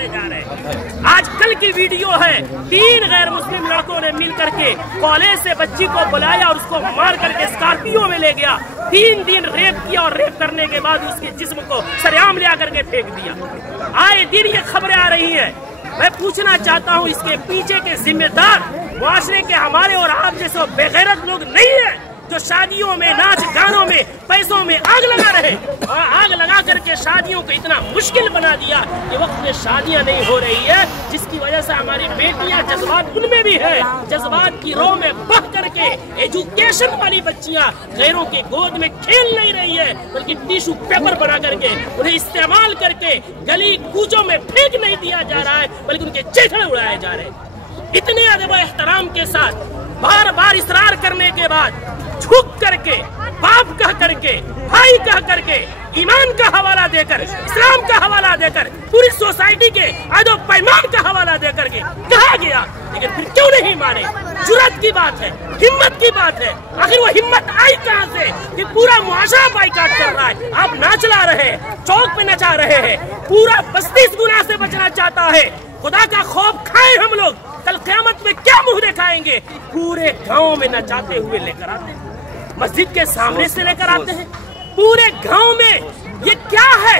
बनाने जा रहे हैं। आज कल की वीडियो है, 3 गैर मुस्लिम लड़कों ने मिल करके कॉलेज से बच्ची को बुलाया और उसको मार करके स्कॉर्पियो में ले गया। 3 दिन रेप किया और रेप करने के बाद उसके जिस्म को सरेआम ले आकर के फेंक दिया। आए दिन ये खबरें आ रही हैं। मैं पूछना चाहता हूँ, इसके पीछे के जिम्मेदार मुआशरे के हमारे और आप जैसे बेगैरत लोग नहीं है जो शादियों में, नाच गानों में, पैसों में आग लगा रहे और आग लगा करके शादियों को इतना मुश्किल बना दिया कि वक्त में शादियां नहीं हो रही है, जिसकी वजह से हमारी बेटियां, जज्बात उनमें भी है, जज्बात की रो में बह करके एजुकेशन वाली बच्चियां गैरों के गोद में खेल नहीं रही है, बल्कि टिश्यू पेपर बना करके उन्हें इस्तेमाल करके गली कूचों में फेंक नहीं दिया जा रहा है, बल्कि उनके चेहरे उड़ाए जा रहे हैं। इतने अदब एहतराम के साथ बार बार इसरार करने के बाद झुक करके, बाप कह करके, भाई कह करके, ईमान का हवाला देकर, इस्लाम का हवाला देकर, पूरी सोसाइटी के अदब पैमान का हवाला देकर के कहा गया, लेकिन फिर क्यों नहीं माने? जुर्रत की बात है, हिम्मत की बात है। आखिर वो हिम्मत आई कहाँ से कि पूरा मुआशरा बाइकाट कर रहा है? आप नाचला रहे हैं, चौक पे नचा रहे हैं, पूरा बस्ती इस गुनाह से बचना चाहता है। खुदा का खौफ खाए हम लोग, कल क़यामत में क्या मुंह दिखाएंगे? पूरे गांव में नचाते हुए लेकर आते हैं, मस्जिद के सामने से लेकर आते हैं, पूरे गांव में। ये क्या है?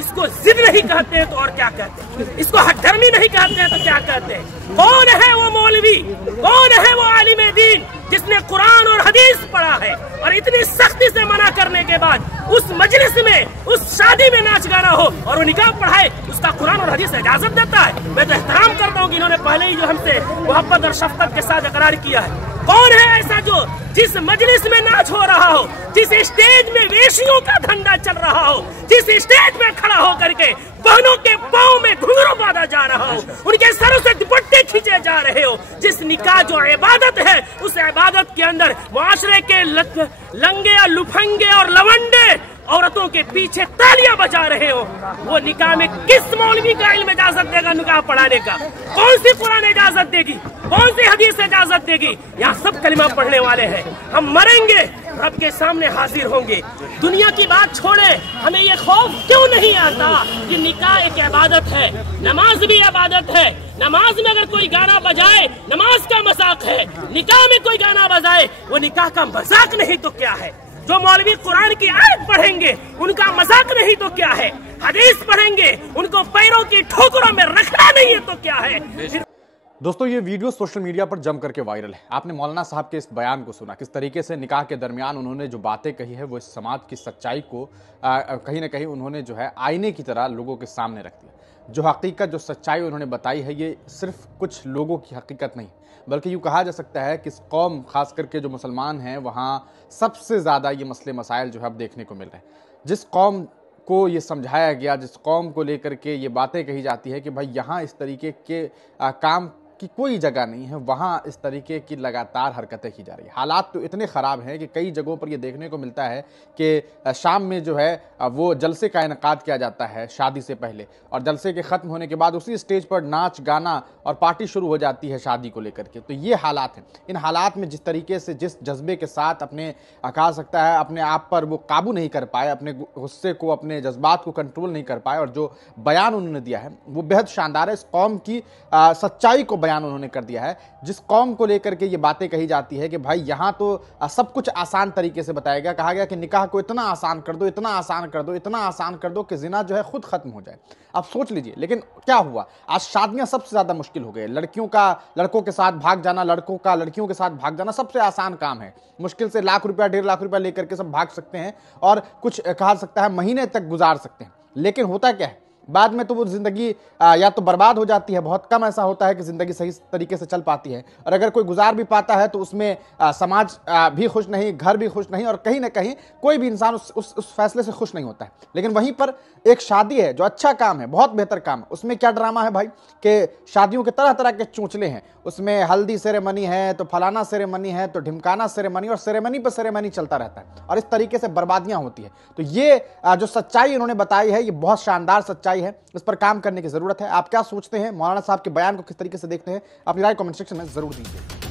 इसको जिद नहीं कहते हैं तो और क्या कहते हैं? इसको हठधर्मी नहीं कहते हैं तो क्या कहते हैं? कौन है वो मौलवी, कौन है वो आलिम दीन जिसने कुरान और हदीस पढ़ा है और इतनी सख्ती से मना करने के बाद उस मजलिस में, उस शादी में नाच गाना हो और वो निकाह पढ़ाए, उसका कुरान और हदीस इजाजत देता है? मैं तो एहतराम करता हूँ कि इन्होंने पहले ही जो हमसे मोहब्बत और शफकत के साथ इकरार किया है। कौन है ऐसा जो जिस मजलिस में नाच हो रहा हो, जिस स्टेज में वेशियों का धंधा चल रहा हो, जिस स्टेज में खड़ा हो करके बहनों के पांव में घुंघरू बांधा जा रहा हो, उनके सरों से दुपट्टे खींचे जा रहे हो, जिस निकाह जो इबादत है उस इबादत के अंदर मुआशरे के लंगे और लुफंगे और लवंडे औरतों के पीछे तालियां बजा रहे हो, वो निकाह में किस मौलवी का इल्म इजाजत देगा निकाह पढ़ाने का? कौन सी कुरान इजाजत देगी? कौन सी हदीस इजाजत देगी? यहाँ सब कलिमा पढ़ने वाले हैं। हम मरेंगे, रब के सामने हाजिर होंगे। दुनिया की बात छोड़े, हमें ये खौफ क्यों नहीं आता कि निकाह एक इबादत है, नमाज भी इबादत है। नमाज में अगर कोई गाना बजाए, नमाज का मजाक है। निकाह में कोई गाना बजाए, वो निकाह का मजाक नहीं तो क्या है? जो मौलवी कुरान की आयत पढ़ेंगे उनका मजाक नहीं तो क्या है? हदीस पढ़ेंगे, उनको पैरों की ठोकरों में रखना नहीं है तो क्या है? दोस्तों, ये वीडियो सोशल मीडिया पर जम करके वायरल है। आपने मौलाना साहब के इस बयान को सुना, किस तरीके से निकाह के दरमियान उन्होंने जो बातें कही है वो इस समाज की सच्चाई को कहीं ना कहीं उन्होंने जो है आईने की तरह लोगों के सामने रख दिया। जो हकीकत, जो सच्चाई उन्होंने बताई है, ये सिर्फ कुछ लोगों की हकीकत नहीं, बल्कि यूँ कहा जा सकता है कि इस कौम, खास करके जो मुसलमान हैं, वहाँ सबसे ज़्यादा ये मसले मसाइल जो है अब देखने को मिल रहे हैं। जिस कौम को ये समझाया गया, जिस कौम को लेकर के ये बातें कही जाती है कि भाई यहाँ इस तरीके के काम की कोई जगह नहीं है, वहाँ इस तरीके की लगातार हरकतें की जा रही है। हालात तो इतने ख़राब हैं कि कई जगहों पर ये देखने को मिलता है कि शाम में जो है वो जलसे का इनेकाद किया जाता है शादी से पहले, और जलसे के ख़त्म होने के बाद उसी स्टेज पर नाच गाना और पार्टी शुरू हो जाती है शादी को लेकर के। तो ये हालात हैं। इन हालात में जिस तरीके से, जिस जज्बे के साथ अपने कहा सकता है अपने आप पर वो काबू नहीं कर पाए, अपने गुस्से को, अपने जज्बात को कंट्रोल नहीं कर पाए, और जो बयान उन्होंने दिया है वो बेहद शानदार है। इस कौम की सच्चाई को बयान उन्होंने कर दिया है। जिस कौम को लेकर के ये बातें कही जाती है कि भाई यहाँ तो सब कुछ आसान तरीके से बताया गया, कहा गया कि निकाह को इतना आसान कर दो, इतना आसान कर दो, इतना आसान कर दो कि जिना जो है खुद खत्म हो जाए। अब सोच लीजिए, लेकिन क्या हुआ? आज शादियां सबसे ज्यादा मुश्किल हो गई। लड़कियों का लड़कों के साथ भाग जाना, लड़कों का लड़कियों के साथ भाग जाना सबसे आसान काम है। मुश्किल से लाख रुपया, 1.5 लाख रुपया लेकर के सब भाग सकते हैं और कुछ कहा सकता है महीने तक गुजार सकते हैं। लेकिन होता क्या है, बाद में तो वो जिंदगी या तो बर्बाद हो जाती है। बहुत कम ऐसा होता है कि जिंदगी सही तरीके से चल पाती है, और अगर कोई गुजार भी पाता है तो उसमें समाज भी खुश नहीं, घर भी खुश नहीं, और कहीं ना कहीं कोई भी इंसान उस फैसले से खुश नहीं होता है। लेकिन वहीं पर एक शादी है जो अच्छा काम है, बहुत बेहतर काम है, उसमें क्या ड्रामा है भाई कि शादियों के तरह तरह के चोंचले हैं। उसमें हल्दी सेरेमनी है, तो फलाना सेरेमनी है, तो ढिमकाना सेरेमनी, और सेरेमनी पर सेरेमनी चलता रहता है, और इस तरीके से बर्बादियां होती है। तो ये जो सच्चाई इन्होंने बताई है, ये बहुत शानदार सच्चाई है। इस पर काम करने की जरूरत है। आप क्या सोचते हैं? मौलाना साहब के बयान को किस तरीके से देखते हैं? अपनी राय कमेंट सेक्शन में जरूर दीजिए।